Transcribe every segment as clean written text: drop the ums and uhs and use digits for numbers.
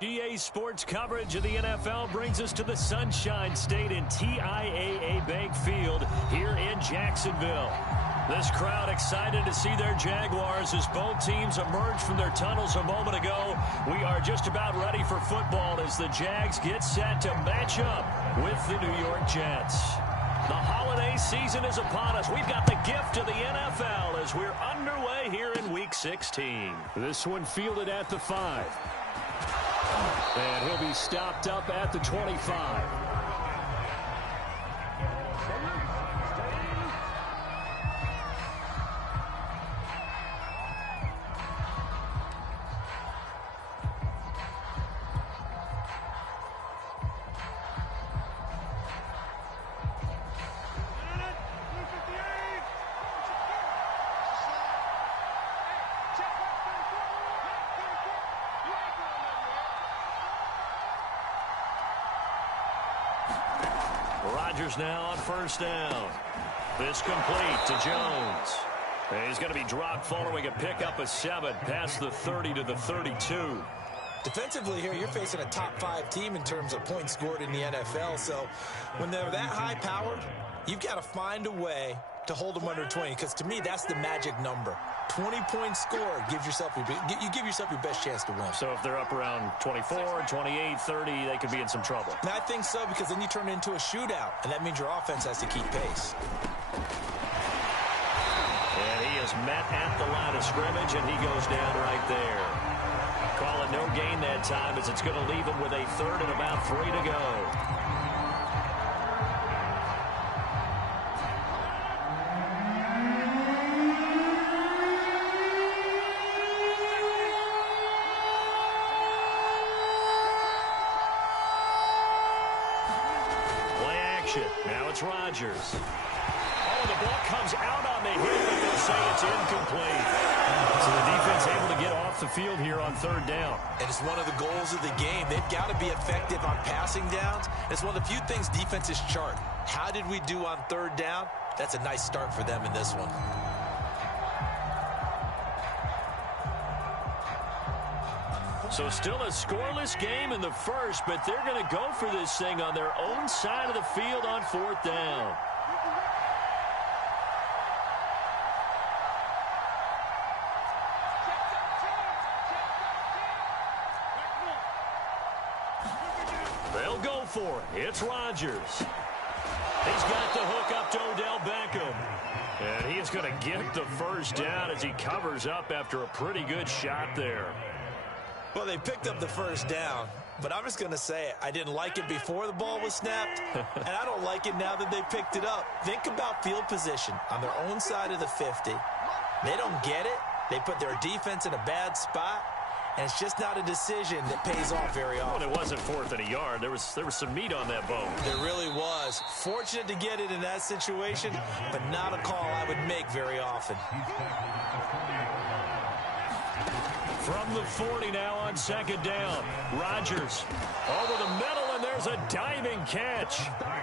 GA Sports coverage of the NFL brings us to the Sunshine State in TIAA Bank Field here in Jacksonville. This crowd excited to see their Jaguars as both teams emerged from their tunnels a moment ago. We are just about ready for football as the Jags get set to match up with the New York Jets. The holiday season is upon us. We've got the gift of the NFL as we're underway here in Week 16. This one fielded at the 5. And he'll be stopped up at the 25. Rodgers now on first down. This complete to Jones. And he's going to be dropped following a pickup of 7 past the 30 to the 32. Defensively here, you're facing a top 5 team in terms of points scored in the NFL. So when they're that high powered, you've got to find a way to hold them under 20, because to me, that's the magic number. 20 points scored gives yourself you give yourself your best chance to win. So if they're up around 24, 28, 30, they could be in some trouble. And I think so, because then you turn it into a shootout, and that means your offense has to keep pace. And he is met at the line of scrimmage, and he goes down right there. Call it no gain that time, as it's going to leave him with a 3rd and about 3 to go. Now it's Rodgers. Oh, the ball comes out on the hit, but they'll say it's incomplete. So the defense able to get off the field here on 3rd down. And it's one of the goals of the game. They've got to be effective on passing downs. It's one of the few things defenses chart. How did we do on 3rd down? That's a nice start for them in this one. So still a scoreless game in the first, but they're going to go for this thing on their own side of the field on 4th down. They'll go for it. It's Rodgers. He's got the hook up to Odell Beckham. And he is going to get the first down as he covers up after a pretty good shot there. Well, they picked up the first down, but I'm just going to say it. I didn't like it before the ball was snapped, and I don't like it now that they picked it up. Think about field position on their own side of the 50. They don't get it. They put their defense in a bad spot, and it's just not a decision that pays off very often. Well, it wasn't 4th and a yard. There was some meat on that bone. There really was. Fortunate to get it in that situation, but not a call I would make very often. From the 40 now on 2nd down. Rodgers over the middle, and there's a diving catch.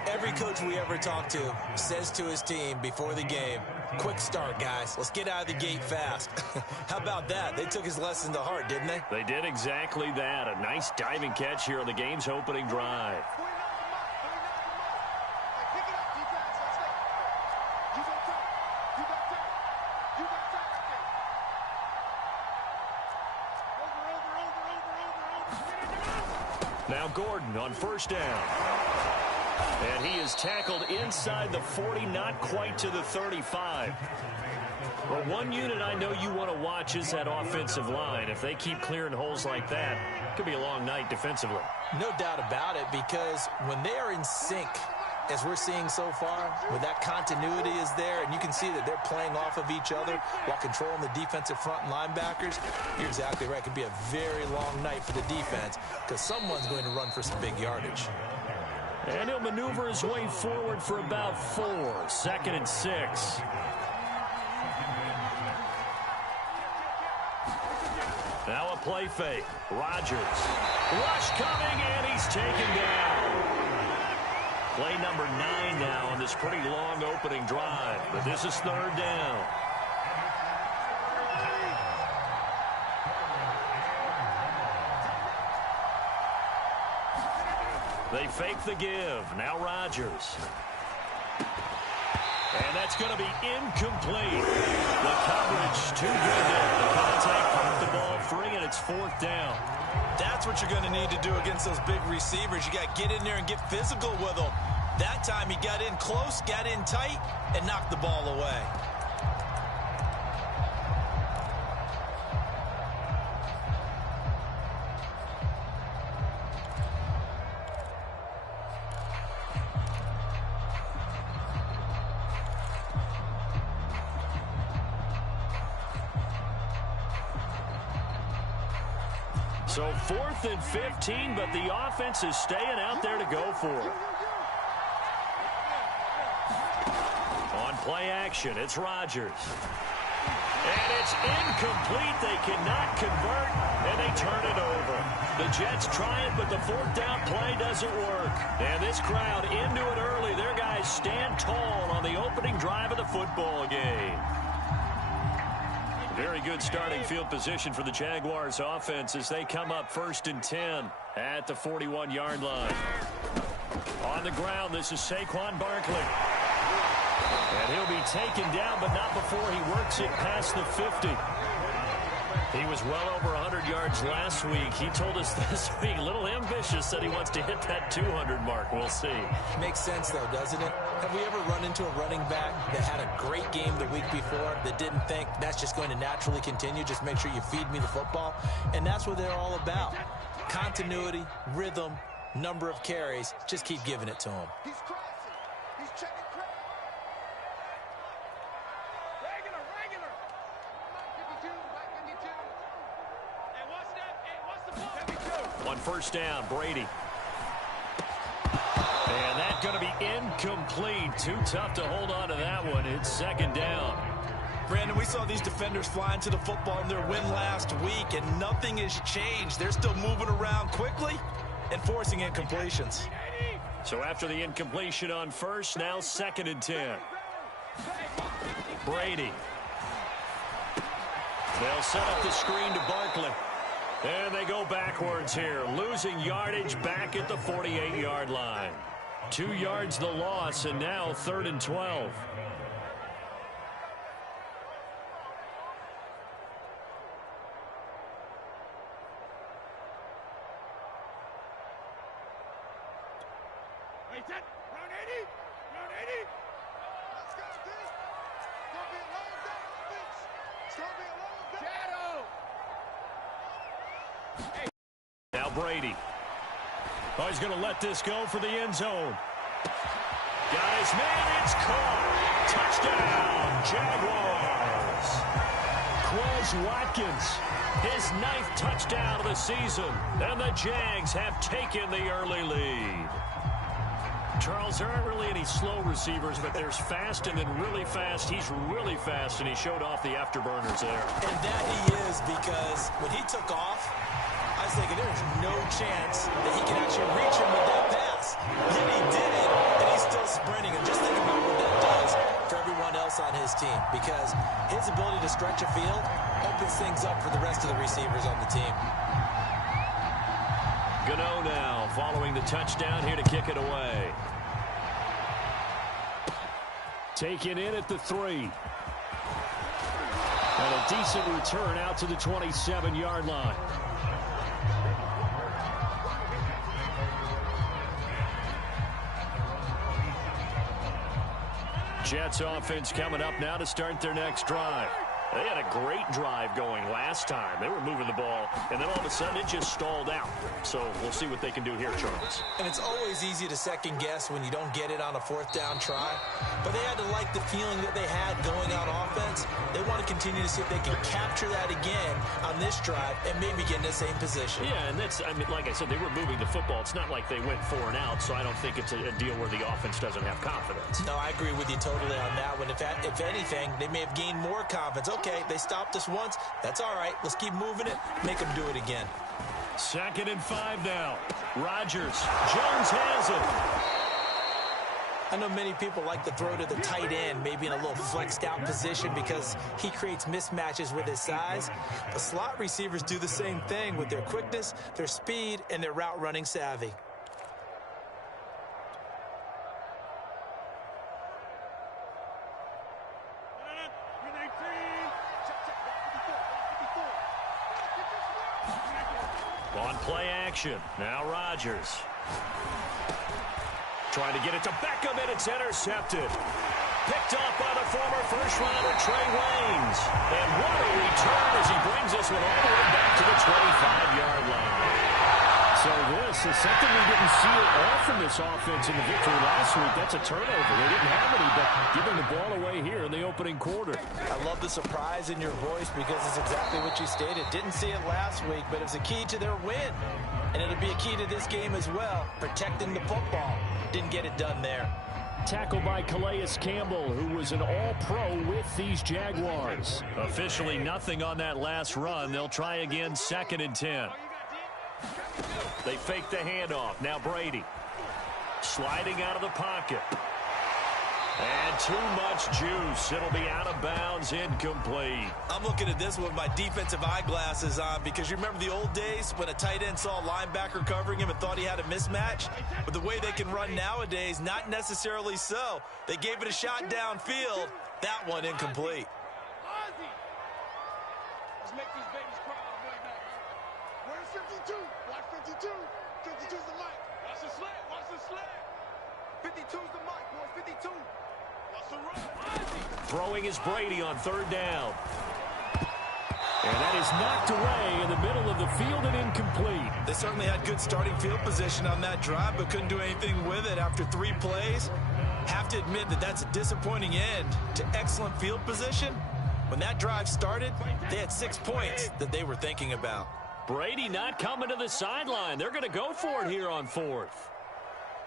Every coach we ever talk to says to his team before the game, quick start, guys. Let's get out of the gate fast. How about that? They took his lesson to heart, didn't they? They did exactly that. A nice diving catch here on the game's opening drive. Now Gordon on first down. And he is tackled inside the 40, not quite to the 35. Well, one unit I know you want to watch is that offensive line. If they keep clearing holes like that, it could be a long night defensively. No doubt about it, because when they are in sync, as we're seeing so far, where that continuity is there, and you can see that they're playing off of each other while controlling the defensive front and linebackers, you're exactly right. It could be a very long night for the defense, because someone's going to run for some big yardage. And he'll maneuver his way forward for about 4. 2nd and 6. Now a play fake. Rodgers. Rush coming, and he's taken down. Play number 9 now on this pretty long opening drive. But this is 3rd down. They fake the give. Now Rodgers. And that's going to be incomplete. The coverage too good there. The contact popped the ball free, and it's 4th down. That's what you're going to need to do against those big receivers. You got to get in there and get physical with them. That time he got in close, got in tight, and knocked the ball away. So 4th and 15, but the offense is staying out there to go for it. On play action, it's Rodgers. And it's incomplete. They cannot convert, and they turn it over. The Jets try it, but the 4th down play doesn't work. And this crowd into it early. Their guys stand tall on the opening drive of the football game. Very good starting field position for the Jaguars offense as they come up 1st and 10 at the 41-yard line. On the ground, this is Saquon Barkley. And he'll be taken down, but not before he works it past the 50. He was well over 100 yards last week. He told us this week, a little ambitious, that he wants to hit that 200 mark. We'll see. Makes sense, though, doesn't it? Have we ever run into a running back that had a great game the week before that didn't think that's just going to naturally continue? Just make sure you feed me the football. And that's what they're all about. Continuity, rhythm, number of carries. Just keep giving it to him. He's crossing. He's checking. On 1st down, Brady. And that's going to be incomplete. Too tough to hold on to that one. It's 2nd down. Brandon, we saw these defenders flying to the football in their win last week, and nothing has changed. They're still moving around quickly and forcing incompletions. So after the incompletion on 1st, now 2nd and 10. Brady. They'll set up the screen to Barkley. And they go backwards here, losing yardage back at the 48-yard line. 2 yards the loss, and now 3rd and 12. Round 80. Round 80. Let's go, D. It's going to be a long day, offense. It's going to be a long day. Shadow. Now Brady. Oh, he's going to let this go for the end zone. Got his man. It's caught. Touchdown, Jaguars. Quez Watkins, his 9th touchdown of the season. And the Jags have taken the early lead. Charles, there aren't really any slow receivers, but there's fast and then really fast. He's really fast, and he showed off the afterburners there. And that he is, because when he took off, I was thinking there's no chance that he can actually reach him with that pass. Yet he did it, and he's still sprinting. And just think about what that does for everyone else on his team, because his ability to stretch a field opens things up for the rest of the receivers on the team. Gano now following the touchdown here to kick it away. Taken in at the 3. And a decent return out to the 27-yard line. Jets offense coming up now to start their next drive. They had a great drive going last time. They were moving the ball, and then all of a sudden it just stalled out. So we'll see what they can do here, Charles. And it's always easy to second guess when you don't get it on a 4th down try. But they had to like the feeling that they had going on offense. They want to continue to see if they can capture that again on this drive and maybe get in the same position. Yeah, and that's, I mean, like I said, they were moving the football. It's not like they went 4 and out, so I don't think it's a deal where the offense doesn't have confidence. No, I agree with you totally on that one. If anything, they may have gained more confidence. Okay, they stopped us once. That's all right. Let's keep moving it. Make them do it again. 2nd and 5 now. Rodgers. Jones has it. I know many people like to throw to the tight end, maybe in a little flexed out position because he creates mismatches with his size. But slot receivers do the same thing with their quickness, their speed, and their route running savvy. On play action. Now Rodgers. Trying to get it to Beckham, and it's intercepted. Picked up by the former first-rounder Trey Waynes. And what a return as he brings this one all the way back to the 25-yard line. So this is something we didn't see it often, this offense in the victory last week. That's a turnover. They didn't have any, but giving the ball away here in the opening quarter. I love the surprise in your voice because it's exactly what you stated. Didn't see it last week, but it was a key to their win. And it'll be a key to this game as well, protecting the football. Didn't get it done there. Tackled by Calais Campbell, who was an all-pro with these Jaguars. Officially nothing on that last run. They'll try again, 2nd and 10. They fake the handoff. Now Brady. Sliding out of the pocket. And too much juice. It'll be out of bounds, incomplete. I'm looking at this with my defensive eyeglasses on because you remember the old days when a tight end saw a linebacker covering him and thought he had a mismatch? But the way they can run nowadays, not necessarily so. They gave it a shot downfield. That one incomplete. Let's make these babies cry all the way back. Where's 52? Watch 52. 52's the mic. Watch the slant. Watch the slant. 52's the mic, boys. 52. Watch the run. Throwing is Brady on 3rd down. And that is knocked away in the middle of the field and incomplete. They certainly had good starting field position on that drive, but couldn't do anything with it after 3 plays. Have to admit that that's a disappointing end to excellent field position. When that drive started, they had 6 points that they were thinking about. Brady not coming to the sideline. They're going to go for it here on 4th.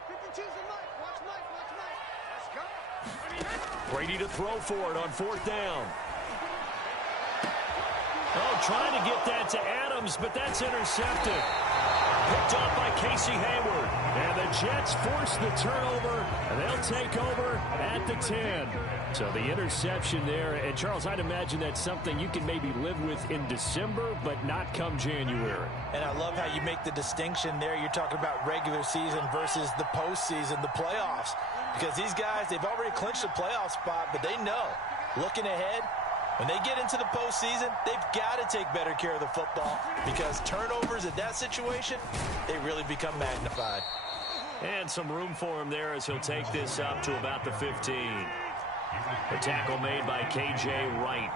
52's the mic. Watch Mike. Watch Mike. Let's go. Brady to throw for it on 4th down. Oh, trying to get that to Adams, but that's intercepted. Picked up by Casey Hayward. And the Jets force the turnover, and they'll take over at the 10. So the interception there. And, Charles, I'd imagine that's something you can maybe live with in December, but not come January. And I love how you make the distinction there. You're talking about regular season versus the postseason, the playoffs. Because these guys, they've already clinched a playoff spot, but they know, looking ahead, when they get into the postseason, they've got to take better care of the football because turnovers in that situation, they really become magnified. And some room for him there as he'll take this up to about the 15. The tackle made by K.J. Wright.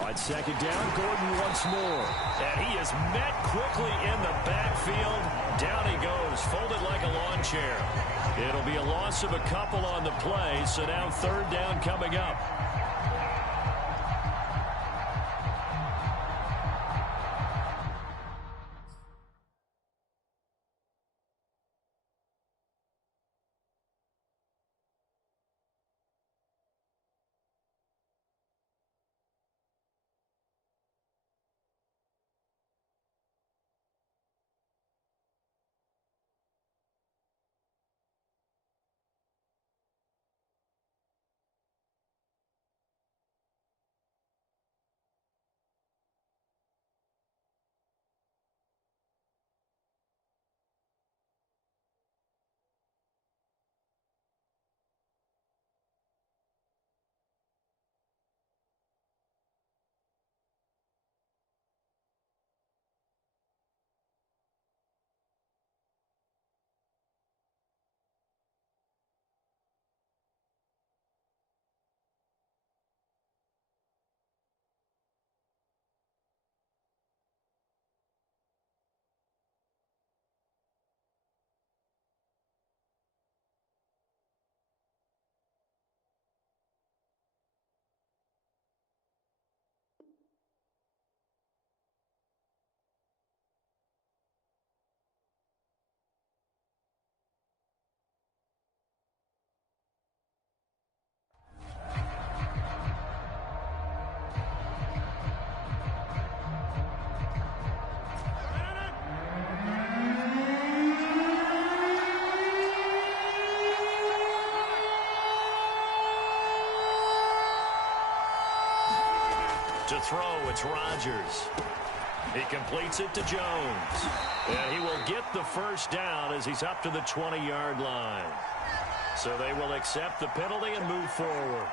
On 2nd down, Gordon once more. And he is met quickly in the backfield. Down he goes, folded like a lawn chair. It'll be a loss of a couple on the play, so now 3rd down coming up. To throw, it's Rodgers. He completes it to Jones. And he will get the 1st down as he's up to the 20-yard line. So they will accept the penalty and move forward.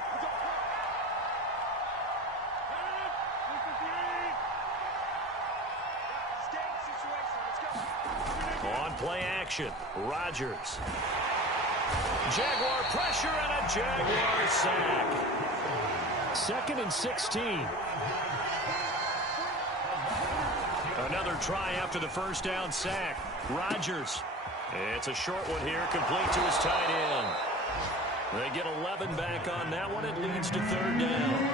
On play action, Rodgers. Jaguar pressure and a Jaguar sack. 2nd and 16. Another try after the first down sack. Rodgers. It's a short one here, complete to his tight end. They get 11 back on that one. It leads to 3rd down.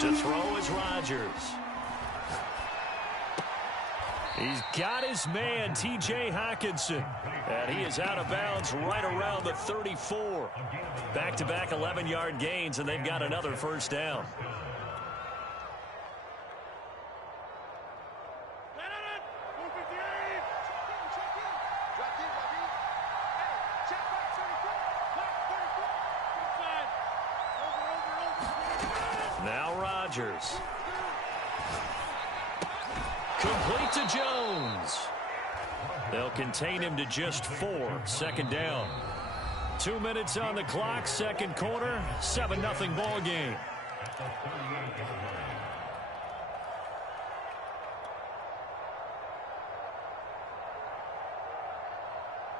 To throw is Rodgers. He's got his man, T.J. Hockenson. And he is out of bounds right around the 34. Back-to-back 11-yard gains, and they've got another first down. Now Rodgers. Complete to Jones. They'll contain him to just 4. 2nd down. 2 minutes on the clock. 2nd quarter. 7-0 ball game.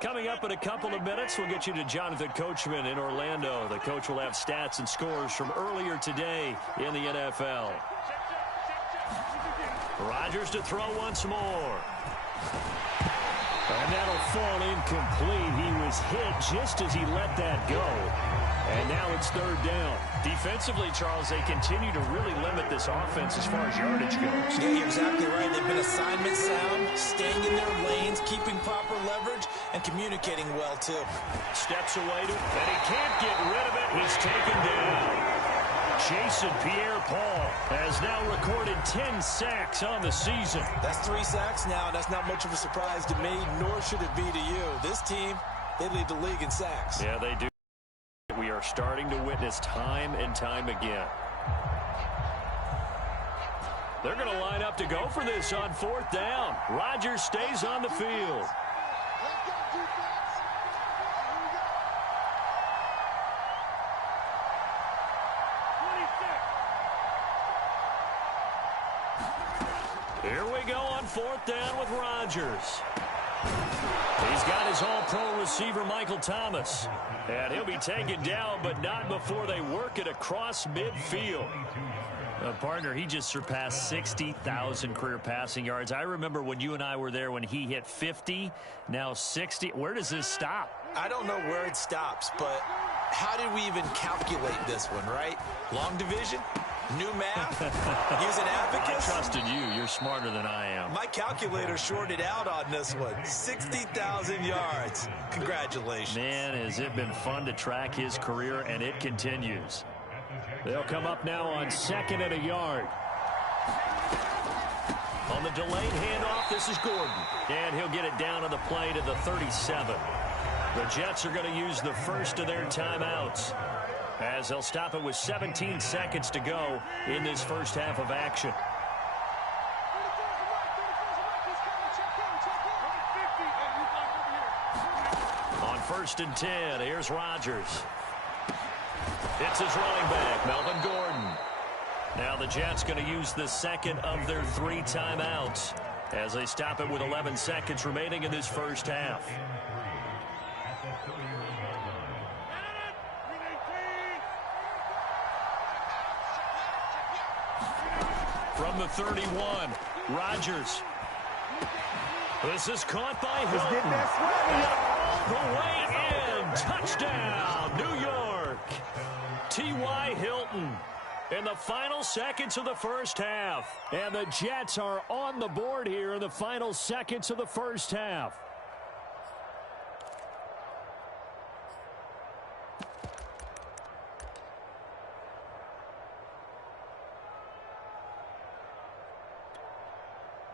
Coming up in a couple of minutes, we'll get you to Jonathan Coachman in Orlando. The coach will have stats and scores from earlier today in the NFL. Rodgers to throw once more. And that'll fall incomplete. He was hit just as he let that go. And now it's 3rd down. Defensively, Charles, they continue to really limit this offense as far as yardage goes. Yeah, you're exactly right. They've been assignment sound, staying in their lanes, keeping proper leverage, and communicating well, too. Steps away, and he can't get rid of it. He's taken down. Jason Pierre-Paul has now recorded 10 sacks on the season. That's 3 sacks now. That's not much of a surprise to me, nor should it be to you. This team, they lead the league in sacks. Yeah, they do. We are starting to witness time and time again. They're going to line up to go for this on 4th down. Rodgers stays on the field. Here we go on 4th down with Rodgers. He's got his all-pro receiver, Michael Thomas. And he'll be taken down, but not before they work it across midfield. Partner, he just surpassed 60,000 career passing yards. I remember when you and I were there when he hit 50, now 60. Where does this stop? I don't know where it stops, but how did we even calculate this one, right? Long division? New math? Use an abacus? I trusted you. You're smarter than I am. My calculator shorted out on this one. 60,000 yards. Congratulations. Man, has it been fun to track his career, and it continues. They'll come up now on 2nd and a yard. On the delayed handoff, this is Gordon. And he'll get it down on the play to the 37. The Jets are going to use the first of their timeouts, as they'll stop it with 17 seconds to go in this first half of action. On 1st and 10, here's Rodgers. It's his running back, Melvin Gordon. Now the Jets going to use the second of their 3 timeouts as they stop it with 11 seconds remaining in this first half. From the 31, Rodgers. This is caught by Hilton. All the way in. Touchdown, New York. T.Y. Hilton in the final seconds of the first half. And the Jets are on the board here in the final seconds of the first half.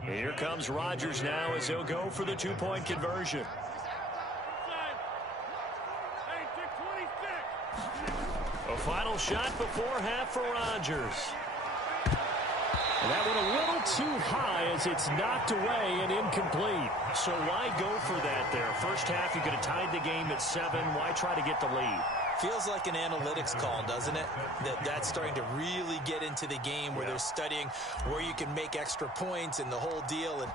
Here comes Rodgers now as he'll go for the 2-point conversion. A final shot before half for Rodgers. And that went a little too high as it's knocked away and incomplete. So why go for that there? First half, you could have tied the game at 7. Why try to get the lead? Feels like an analytics call, doesn't it? That's starting to really get into the game where they're studying where you can make extra points and the whole deal and,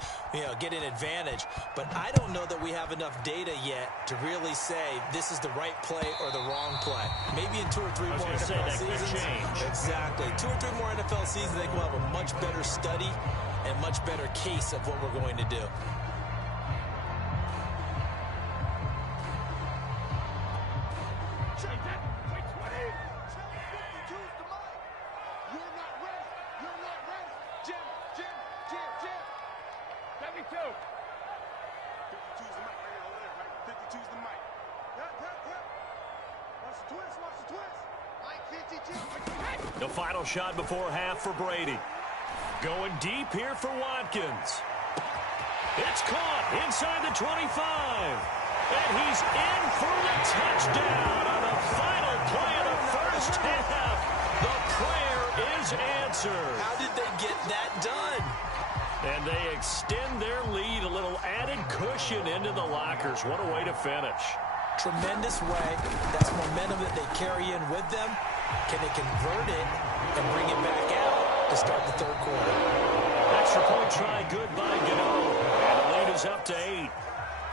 get an advantage. But I don't know that we have enough data yet to really say this is the right play or the wrong play. Maybe in 2 or 3 more NFL seasons. Exactly. 2 or 3 more NFL seasons, I think we'll have a much better study and much better case of what we're going to do. The final shot before half for Brady. Going deep here for Watkins. It's caught inside the 25. And he's in for the touchdown on the final play of the first half. The prayer is answered. How did they get that done? And they extend their lead, a little added cushion into the lockers. What a way to finish. Tremendous way. That's momentum that they carry in with them. Can they convert it and bring it back out to start the third quarter? Extra point try, good by Gano. And the lead is up to 8.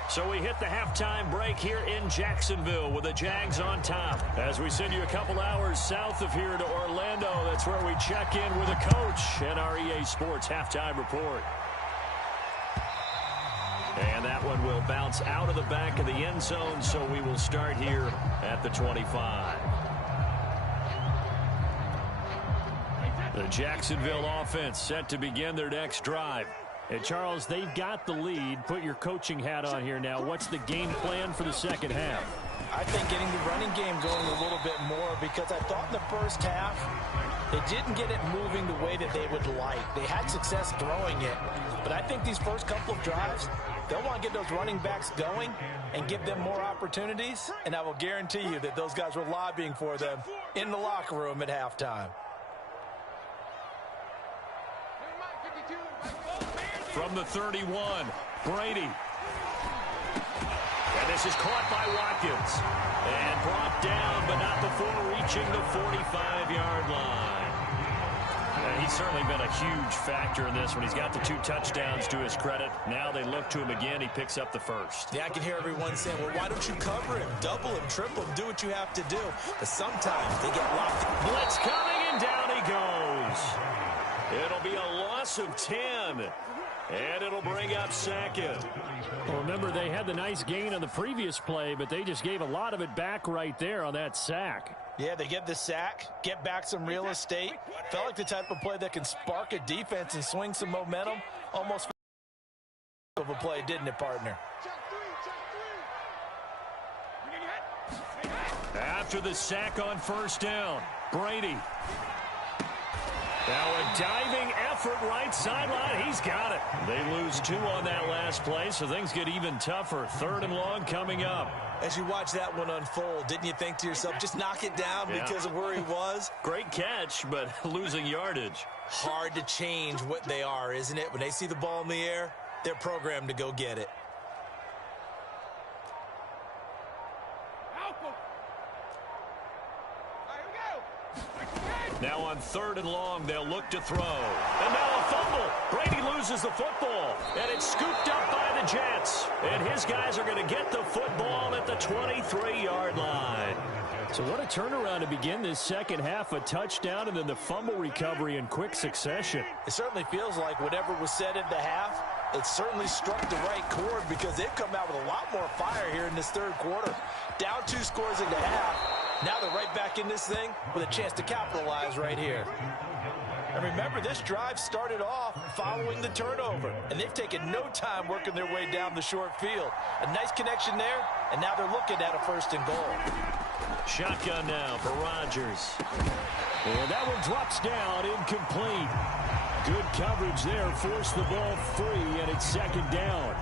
So we hit the halftime break here in Jacksonville with the Jags on top. As we send you a couple hours south of here to Orlando, that's where we check in with the coach and our EA Sports halftime report. And that one will bounce out of the back of the end zone, so we will start here at the 25. The Jacksonville offense set to begin their next drive. And Charles, they've got the lead. Put your coaching hat on here now. What's the game plan for the second half? I think getting the running game going a little bit more, because I thought in the first half they didn't get it moving the way that they would like. They had success throwing it, but I think these first couple of drives, they'll want to get those running backs going and give them more opportunities, and I will guarantee you that those guys were lobbying for them in the locker room at halftime. From the 31, Brady. And this is caught by Watkins. And brought down, but not before reaching the 45-yard line. And he's certainly been a huge factor in this one. He's got the 2 touchdowns to his credit. Now they look to him again. He picks up the first. Yeah, I can hear everyone saying, well, why don't you cover him? Double him, triple him, do what you have to do. But sometimes they get locked. Blitz coming, and down he goes. It'll be a loss of 10. And it'll bring up second. Well, remember, they had the nice gain on the previous play, but they just gave a lot of it back right there on that sack. Yeah, they get the sack, get back some real estate. Felt like the type of play that can spark a defense and swing some momentum. Almost of a play, didn't it, partner? After the sack on first down, Brady. Now a diving effort right sideline. He's got it. They lose 2 on that last play, so things get even tougher. 3rd and long coming up. As you watch that one unfold, didn't you think to yourself, just knock it down because of where he was? Great catch, but losing yardage. Hard to change what they are, isn't it? When they see the ball in the air, they're programmed to go get it. Now on 3rd and long, they'll look to throw. And now a fumble. Brady loses the football. And it's scooped up by the Jets. And his guys are going to get the football at the 23-yard line. So what a turnaround to begin this second half. A touchdown and then the fumble recovery in quick succession. It certainly feels like whatever was said at the half, it certainly struck the right chord, because they've come out with a lot more fire here in this third quarter. Down 2 scores into half. Now they're right back in this thing with a chance to capitalize right here. And remember, this drive started off following the turnover, and they've taken no time working their way down the short field. A nice connection there, and now they're looking at a 1st and goal. Shotgun now for Rodgers. And that one drops down, incomplete. Good coverage there, forced the ball free, and it's 2nd down.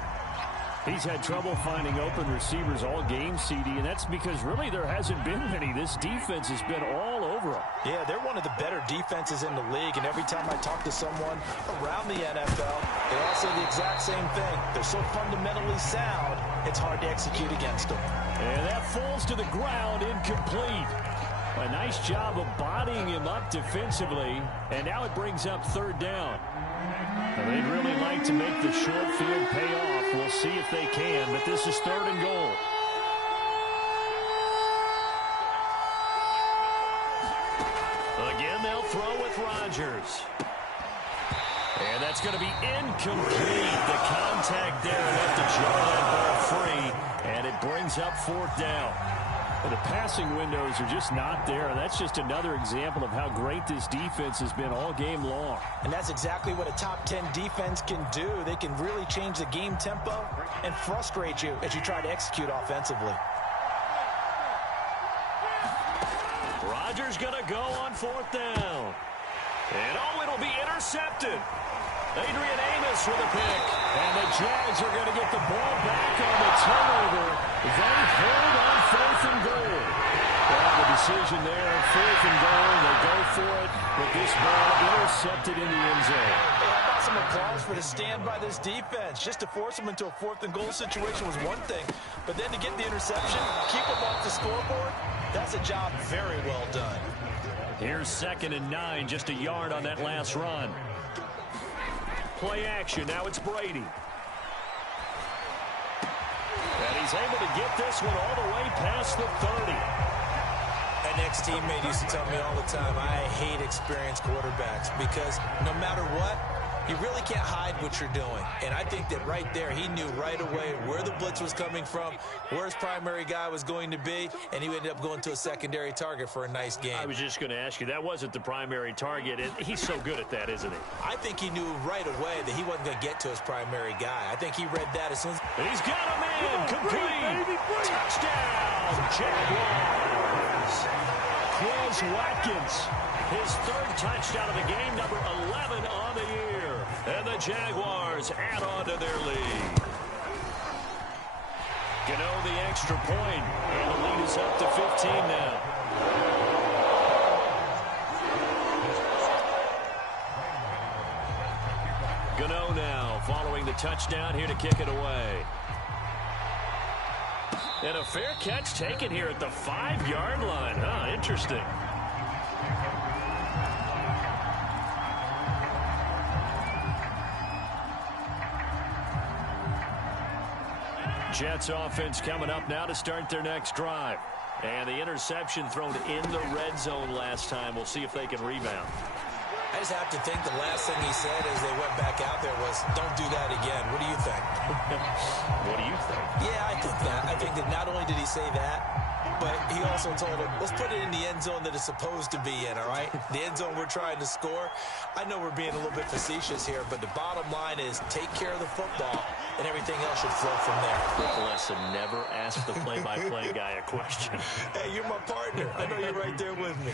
He's had trouble finding open receivers all game, CD, and that's because really there hasn't been many. This defense has been all over him. Yeah, they're one of the better defenses in the league, and every time I talk to someone around the NFL, they all say the exact same thing. They're so fundamentally sound, it's hard to execute against them. And that falls to the ground, incomplete. A nice job of bodying him up defensively, and now it brings up third down. Well, they'd really like to make the short field pay off. We'll see if they can, but this is third and goal. Again, they'll throw with Rodgers. And that's going to be incomplete. The contact there enough to jar that ball free, and it brings up fourth down. The passing windows are just not there, and that's just another example of how great this defense has been all game long. And that's exactly what a top 10 defense can do. They can really change the game tempo and frustrate you as you try to execute offensively. Rodgers going to go on fourth down. And it'll be intercepted. Adrian Amos with a pick. And the Jags are going to get the ball back on the turnover. They hold on fourth and goal. Well, the decision there, fourth and goal. They go for it with this ball intercepted in the end zone. Hey, how about some applause for the stand by this defense? Just to force them into a fourth and goal situation was one thing, but then to get the interception, keep them off the scoreboard, that's a job very well done. Here's 2nd and 9, just a yard on that last run. Play action, now it's Brady. And he's able to get this one all the way past the 30. An ex-teammate used to tell me all the time, I hate experienced quarterbacks because no matter what, you really can't hide what you're doing. And I think that right there, he knew right away where the blitz was coming from, where his primary guy was going to be, and he ended up going to a secondary target for a nice game. I was just going to ask you, that wasn't the primary target, and he's so good at that, isn't he? I think he knew right away that he wasn't going to get to his primary guy. I think he read that as soon as... He's got him in! Complete! Touchdown! Jaguars! Quez Watkins, his third touchdown of the game, number 11 on the year. And the Jaguars add on to their lead. Gano the extra point, and the lead is up to 15 now. Gano now following the touchdown here to kick it away. And a fair catch taken here at the 5-yard line. Huh, interesting. Jets offense coming up now to start their next drive. And the interception thrown in the red zone last time. We'll see if they can rebound. I just have to think the last thing he said as they went back out there was, don't do that again. What do you think? What do you think? Yeah, I think that. I think that not only did he say that, but he also told him, let's put it in the end zone that it's supposed to be in, all right? The end zone we're trying to score. I know we're being a little bit facetious here, but the bottom line is take care of the football, and everything else should flow from there. Quick lesson, never ask the play-by-play guy a question. Hey, you're my partner. I know you're right there with me.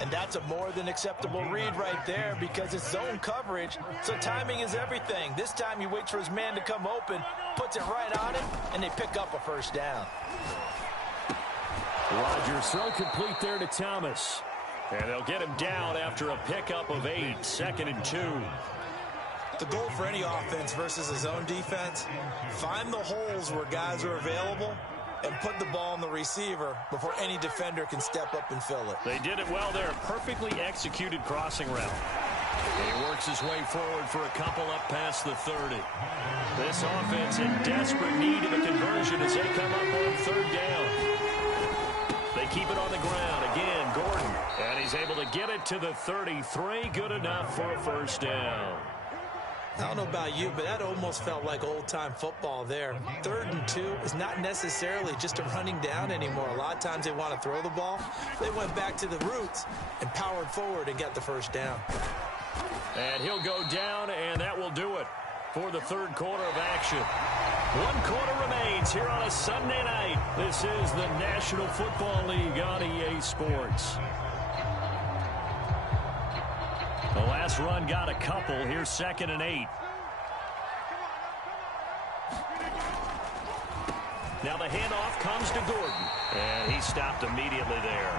And that's a more than acceptable read right there because it's zone coverage, so timing is everything. This time he waits for his man to come open, puts it right on him, and they pick up a first down. Rodgers throw complete there to Thomas. And they'll get him down after a pickup of 8, 2nd and 2. The goal for any offense versus a zone defense, find the holes where guys are available and put the ball on the receiver before any defender can step up and fill it. They did it well there. Perfectly executed crossing route. And he works his way forward for a couple up past the 30. This offense in desperate need of a conversion as they come up on third down. They keep it on the ground. Again, Gordon. And he's able to get it to the 33. Good enough for a first down. I don't know about you, but that almost felt like old-time football there. 3rd and 2 is not necessarily just a running down anymore. A lot of times they want to throw the ball. They went back to the roots and powered forward and got the first down. And he'll go down, and that will do it for the third quarter of action. 1 quarter remains here on a Sunday night. This is the National Football League on EA Sports. The last run got a couple. Here's 2nd and 8. Now the handoff comes to Gordon. And he stopped immediately there.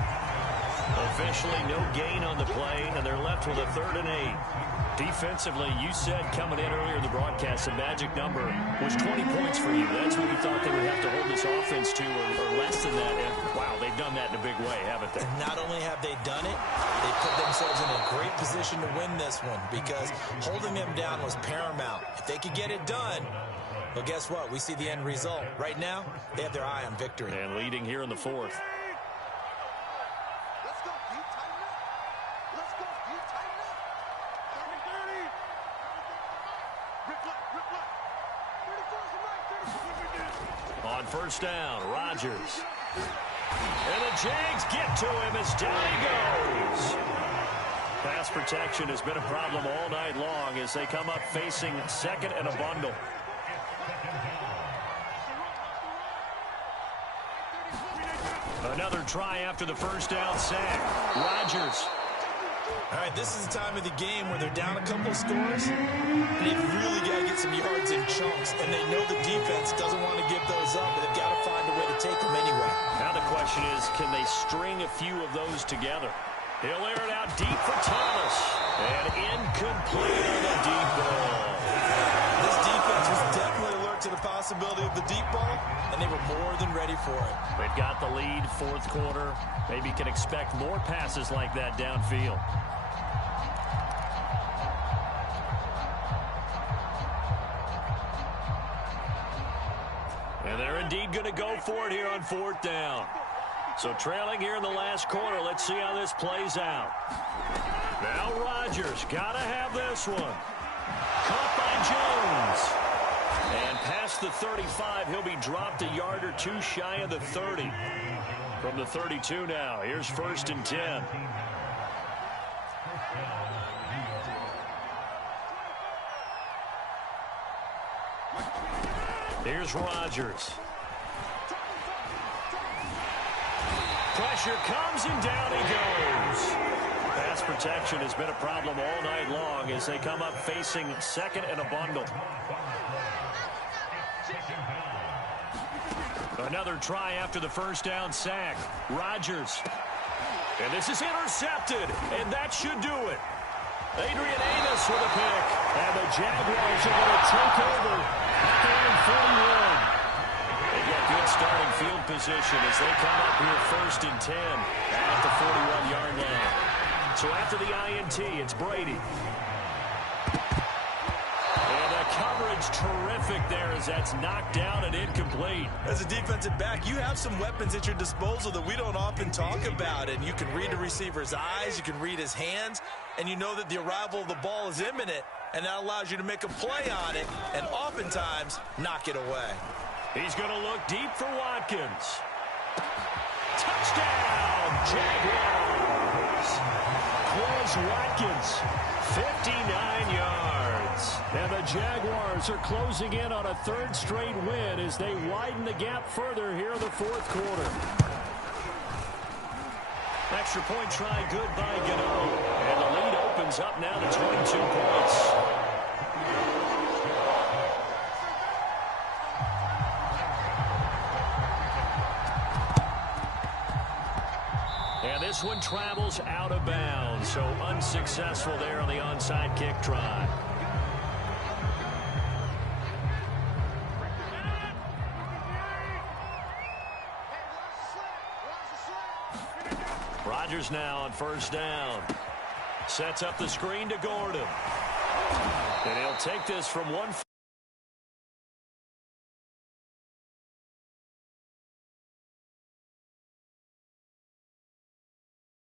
Officially no gain on the play, and they're left with a 3rd and 8. Defensively, you said coming in earlier in the broadcast, the magic number was 20 points for you. That's what you thought they would have to hold this offense to, or less than that. And, wow, they've done that in a big way, haven't they? Not only have they done it, they put themselves in a great position to win this one because holding them down was paramount. If they could get it done, well, guess what? We see the end result. Right now, they have their eye on victory. And leading here in the 4th. On 1st down, Rodgers. And the Jags get to him as down he goes. Pass protection has been a problem all night long as they come up facing 2nd and a bundle. Another try after the 1st down sack. Rodgers. All right, this is the time of the game where they're down a couple of scores, and they've really got to get some yards in chunks, and they know the defense doesn't want to give those up, but they've got to find a way to take them anyway. Now the question is, can they string a few of those together? He'll air it out deep for Thomas, and incomplete on the deep ball. This defense was definitely alert to the possibility of the deep ball, and they were more than ready for it. They've got the lead, 4th quarter. Maybe can expect more passes like that downfield. And they're indeed going to go for it here on 4th down. So trailing here in the last quarter, let's see how this plays out. Now Rodgers, got to have this one. Caught by Jones. And past the 35, he'll be dropped a yard or two shy of the 30. From the 32 now, here's 1st and 10. Here's Rodgers. Pressure comes and down he goes. Pass protection has been a problem all night long as they come up facing 2nd and a bundle. Another try after the 1st down sack. Rodgers. And this is intercepted, and that should do it. Adrian Amos with a pick. And the Jaguars are going to take over at the own 41. They've got good starting field position as they come up here 1st and 10 at the 41-yard line. So after the INT, it's Brady. And the coverage terrific there as that's knocked down and incomplete. As a defensive back, you have some weapons at your disposal that we don't often talk about. And you can read the receiver's eyes, you can read his hands, and you know that the arrival of the ball is imminent. And that allows you to make a play on it and oftentimes knock it away. He's going to look deep for Watkins. Touchdown, Jaguars. Quez Watkins, 59 yards. And the Jaguars are closing in on a 3rd straight win as they widen the gap further here in the 4th quarter. Extra point try good by Gano. And the lead opens up now to 22 points. And this one travels out of bounds, so unsuccessful there on the onside kick try. Rodgers now on 1st down. Sets up the screen to Gordon. And he'll take this from one.